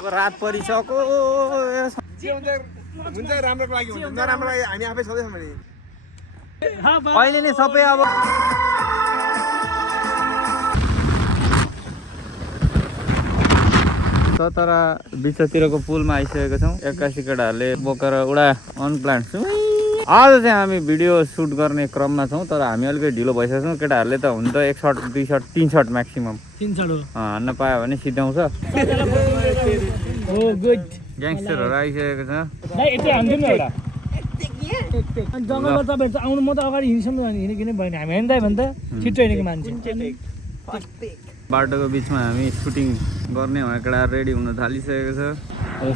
अब रात परिसक्यो हुन्छ राम्रोको लागि हुन्छ नराम्रो लागि हामी आफै सधैँ भने अहिले नै सबै अब तर बिचतिरको पुलमा आइसकेको छौँ। 81 केटाहरूले बोकेर उडा अनप्लान्ट छौँ। आज चाहिँ हामी भिडियो सुट गर्ने क्रममा छौँ, तर हामी अलिकति ढिलो भइसकेको छौँ। केटाहरूले त हुन त 1 shut 2 shut 3 shut maximum 3 shut हो हान्न पायो भने सिधाउँछ। हो गुड ग्याङ्स्टरहरू आइसकेको छ। दाइ यति हान्दिनु एउटा अनि जङ्गलमा तपाईहरु त आउनु म त अगाडि हिँड्सम्म हिँडेकिन भएन हामी हैन दाइ भन्दा छिट्टो हिँडेको मान्छे। बाटोको बिचमा हामी सुटिङ गर्ने भनेर केटाहरू रेडी हुन थालिसकेको छ।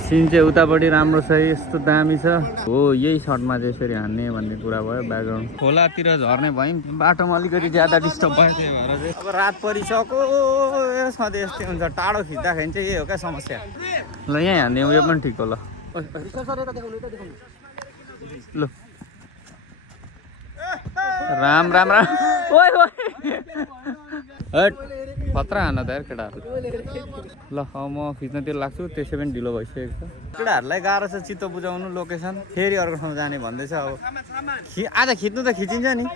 सिन चाहिँ उतापट्टि राम्रो छ, यस्तो दामी छ हो। यही सटमा चाहिँ यसरी हान्ने भन्ने कुरा भयो। ब्याकग्राउन्ड खोलातिर झर्ने भयौँ, बाटोमा अलिकति ज्यादा डिस्टर्ब भयो, त्यही भएर चाहिँ अब रात परिसक्यो। सधैँ यस्तै हुन्छ, टाढो खिच्दाखेरि चाहिँ यही हो क्या समस्या। ल यहीँ हान्ने उयो पनि ठिक हो। ल ल राम राम राम ओइ ओइ हट खतरा हान त यार केटाहरू। ल म खिच्नतिर लाग्छु, त्यसै पनि ढिलो भइसकेको छ। केटाहरूलाई गाह्रो छ चित्त बुझाउनु लोकेसन, फेरि अर्को ठाउँ जाने भन्दैछ। अब आज खिच्नु त खिचिन्छ नि।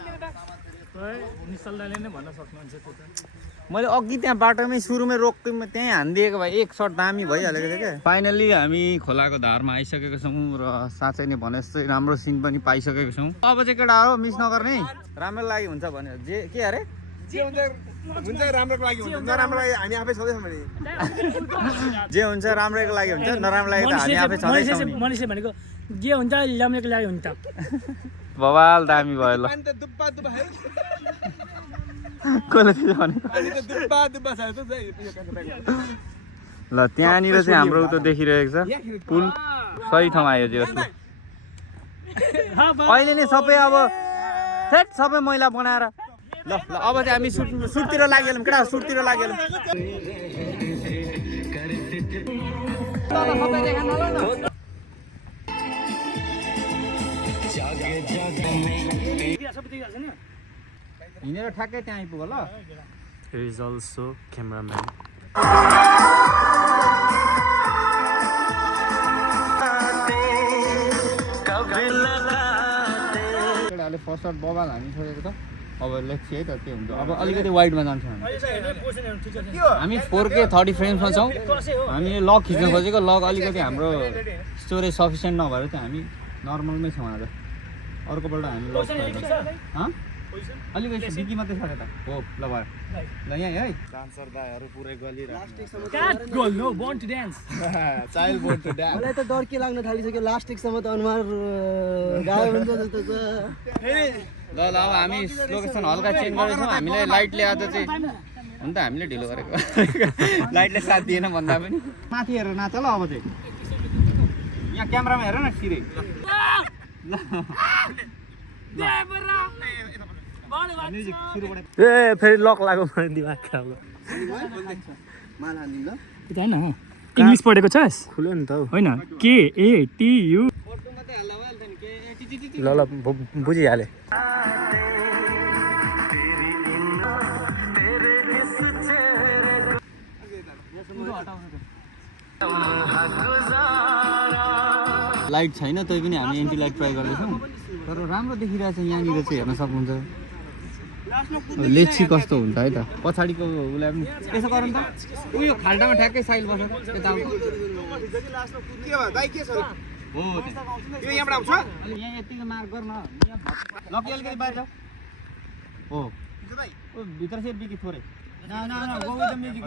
मैले अघि त्यहाँ बाटोमै सुरुमै रोक्थेँ, त्यहीँ हानिदिएको भए 1 शट दामी भइहालेको थियो क्या। फाइनल्ली हामी खोलाको धारमा आइसकेको छौँ र साँच्चै नै भने जस्तै राम्रो सिन पनि पाइसकेको छौँ। अब चाहिँ केटाहरू मिस नगर्ने, राम्रो लागि हुन्छ भने जे के अरे हुन्छ राम्रोको लागि हुन्छ नराम्रो लागि हामी आफै सधैँ भने जे हुन्छ राम्रैको लागि हुन्छ, नराम्रो लागि त हामी आफै छँदैछौँ। मनिषले भनेको जे हुन्छ ल्याउनेको लागि हुन्छ। बवाल दामी भयो। ल कसले भनेको ल त्यहाँनिर चाहिँ हाम्रो उतो देखिरहेको छ पुल, सही ठाउँ आयो जे जस्तो। अहिले नै सबै अब थेट सबै मैला बनाएर ल ल अब चाहिँ हामी सुटतिर लागिहालौँ केटा, सुटतिर लागिहालौँ। हिँडेर ठ्याक्कै त्यहाँ आइपुग्यो। ल Here is also cameraman. केटाहरूले फर्स्ट सर्ट बबाल हानिसकेको छ। अब लेट्स है त के हुन्छ। अब अलिकति वाइडमा जान्छौँ हामी 4K 30 फ्रेम्समा छौँ। हामीले लग खिच्न खोजेको, लग अलिकति हाम्रो स्टोरेज सफिसियन्ट नभएर चाहिँ हामी नर्मलमै छौँ आज। अर्कोपल्ट हामी लग अलिकति डिकी मात्रै छ त हो। ल भयो ल यहाँ है डान्सर दाइहरू पुरै गलिरहेको चाइल्ड बोर्ड टु ड्यान्स। मलाई त डर के लाग्न थालिसक्यो, लास्ट एकसम्म त अनुहार गायब हुन्छ जस्तो छ। ल ल अब हामी लोकेसन हल्का चेन्ज गर्दैछौँ। हामीले लाइटले आज चाहिँ हुन त हामीले ढिलो गरेको लाइटले साथ दिएन भन्दा पनि माथि हेरेर नाच ल। अब चाहिँ यहाँ क्यामेरामा हेर न सिधै। ए फेरि लक लाग्यो भने दिमाग खराब माल हान्दिनु ल। होइन इङ्ग्लिस पढेको छस् खुल्यो नि त हौ। होइन KATU ल ल बुझिहालेँ। लाइट छैन तै पनि हामी एन्टी लाइट ट्राई गर्दैछौँ, तर राम्रो देखिरहेको छ। यहाँनिर चाहिँ हेर्न सक्नुहुन्छ लेची कस्तो हुन्छ है त। पछाडिको उसलाई पनि यसो गरौँ त। उयो खाल्टामा ठ्याक्कै साइल बस्छ यता के भयो दाइ के छ हो यो यहाँबाट आउँछ। यहाँ यतिको मार्क गर्न लकी अलिकति बाहिर जाऊ हो भित्र चाहिँ बिकी थोरै न न न गो विथ द म्युजिक। ल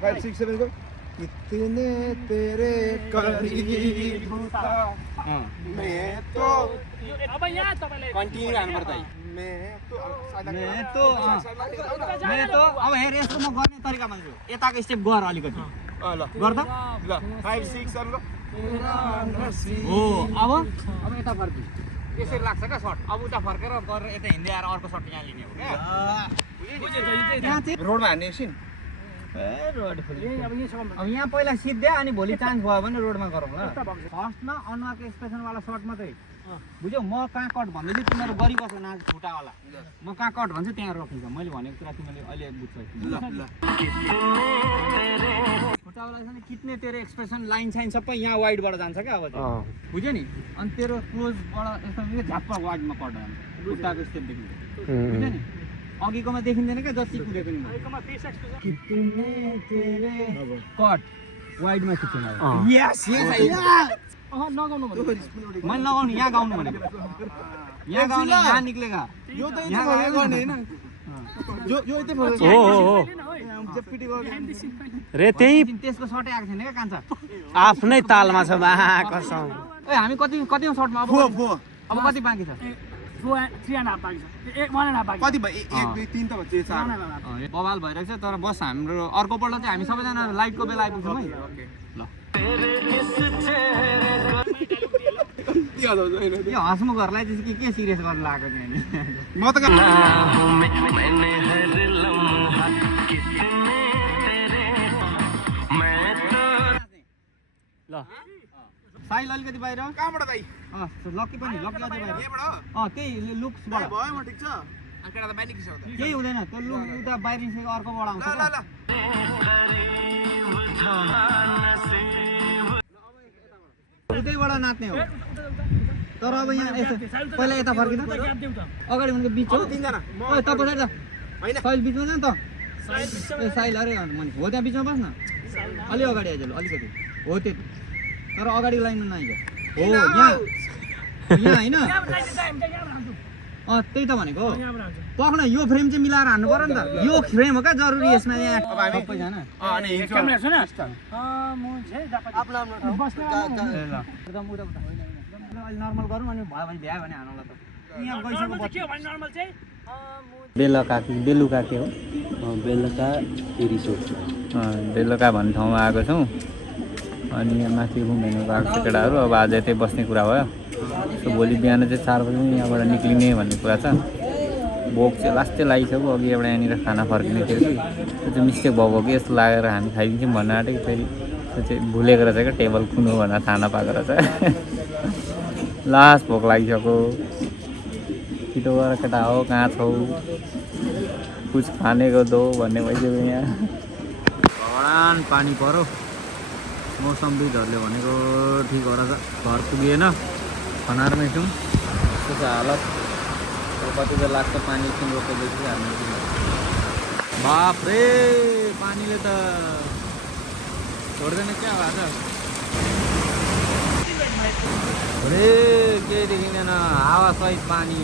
5 6 7 को कितने तेरे करीब था मैं तो अब यहाँ तपाईले कन्टिन्यू राख्नुपर्छ है। मैं तो अब हेर यसको म गर्ने तरिका भन्छु। यताको स्टेप गर अलिकति ल गर त। ल 5 6 7 को हो अब यता फर्कि यसरी लाग्छ क्या सर्ट। अब उता फर्केर गरेर यता हिँड्दै आएर अर्को सर्ट यहाँ लिने हो क्या। रोडमा हान्ने एकछिन रोड अब यहाँ पहिला सिद्धे अनि भोलि चान्स भयो भने रोडमा गरौँ ल। फर्स्टमा अनुहारको एक्सप्रेसनवाला सर्ट मात्रै बुझ्यौ म कहाँ कट भन्दैछु तिमीहरू गरिबस्छ नाच खुट्टावाला म कहाँ कट भन्छु त्यहाँ रोकिन्छ मैले भनेको कुरा तिमीले अहिले बुझ्छौ खुट्टावाला छ नि कितने तेरो एक्सप्रेसन लाइन साइन सबै यहाँ वाइडबाट जान्छ क्या अब चाहिँ बुझ्यो नि अनि तेरो क्लोजबाट यस्तो झाप्पा वाइडमा कट जान्छ खुट्टाको स्टेप देखिन्छ बुझ्यो नि अघिकोमा देखिँदैन क्या जति कुदेको नि कट वाइडमा खिच्नु नगाउनु भन्नु मैले लगाउनु यहाँ गाउनु भनेको यहाँ गाउने यहाँ निक्लेगा यो त यहाँ गर्ने हैन यो यतै फर्क हो जेपिटी गर्ने रे त्यही त्यसको सर्टै आएको छैन क्या कान्छ आफ्नै तालमा छ बा कसम ए हामी कतिमा सर्टमा अब अब कति बाँकी छ 3.5 बाँकी छ 1.5 बाँकी कति भयो 1 2 3 त भन्छ 4 बवाल भइरहेको छ तर बस हाम्रो अर्कोपल्ट चाहिँ हामी सबैजना लाइटको बेला आइपुग्छौँ है ल यो हँसमुखहरूलाई चाहिँ के सिरियस गर्न लागेको नि म त ल साइल अलिकति बाहिर कहाँबाट दाइ लक्की पनि लक्की अझै बाहिर यहाँबाट त्यही लुक्सबाट भयो म ठिक छ आकेडा त बाहिर निस्किसक्यो त केही हुँदैन त्यो लुक उता बाहिर निस्केको अर्कोबाट आउँछ ल ल उतैबाट नाच्ने हो तर अब यहाँ यसो पहिला यता फर्किँदा अगाडि भनेको बिच हो तीनजना ओए त पछाडि त हैन साइल बिचमा जान त ए साइल अरे भने हो त्यहाँ बिचमा बस् न अलि अगाडि आइज अलिकति हो त्यति तर अगाडि लाइनमा नआइज हो यहाँ होइन त्यही त भनेको पक्न यो फ्रेम चाहिँ मिलाएर हान्नु पर्यो नि त यो फ्रेम हो क्या जरुरी यसमा यहाँ सबैजना अनि हिँड्छ क्यामेरा सुन मुझे आफ्नो आफ्नो बस्न एकदम उता उता अलि नर्मल गरौँ अनि भयो भने भ्यायो भने हानौँला त यहाँ गइसक्यो के हो भने नर्मल चाहिँ बेलुका के हो बेलुका रिसोर्ट बेलुका भन्ने ठाउँमा आएको छौँ अनि यहाँ माथि रुम हेर्नु गएको छ केटाहरू अब आज यतै बस्ने कुरा भयो सो भोलि बिहान चाहिँ 4 बजी यहाँबाट निक्लिने भन्ने कुरा छ भोक चाहिँ लास्टै लागिसक्यो अघि एउटा यहाँनिर खाना फर्किने थियो कि त्यो चाहिँ मिस्टेक भएको कि यस्तो लागेर हामी खाइदिन्छौँ भन्न आँटेको फेरि त्यो चाहिँ भुलेको रहेछ क्या टेबल खुनु भनेर थाहा नपाएको रहेछ लास्ट भोक लागिसक्यो छिटो गएर केटा हो कहाँ छौ कुछ खानेको दो भन्ने भइसक्यो यहाँ भगवान् पानी पऱ्यो मौसमविदहरूले भनेको ठिक हो रहेछ घर पुगेन खनारमै छौँ त्यो छ हालत कति बेला लाग्छ पानी एकछिन रोकेपछि हामी बाप रे पानीले त छोड्दैन क्या आज रे केही देखिँदैन हावासहित पानी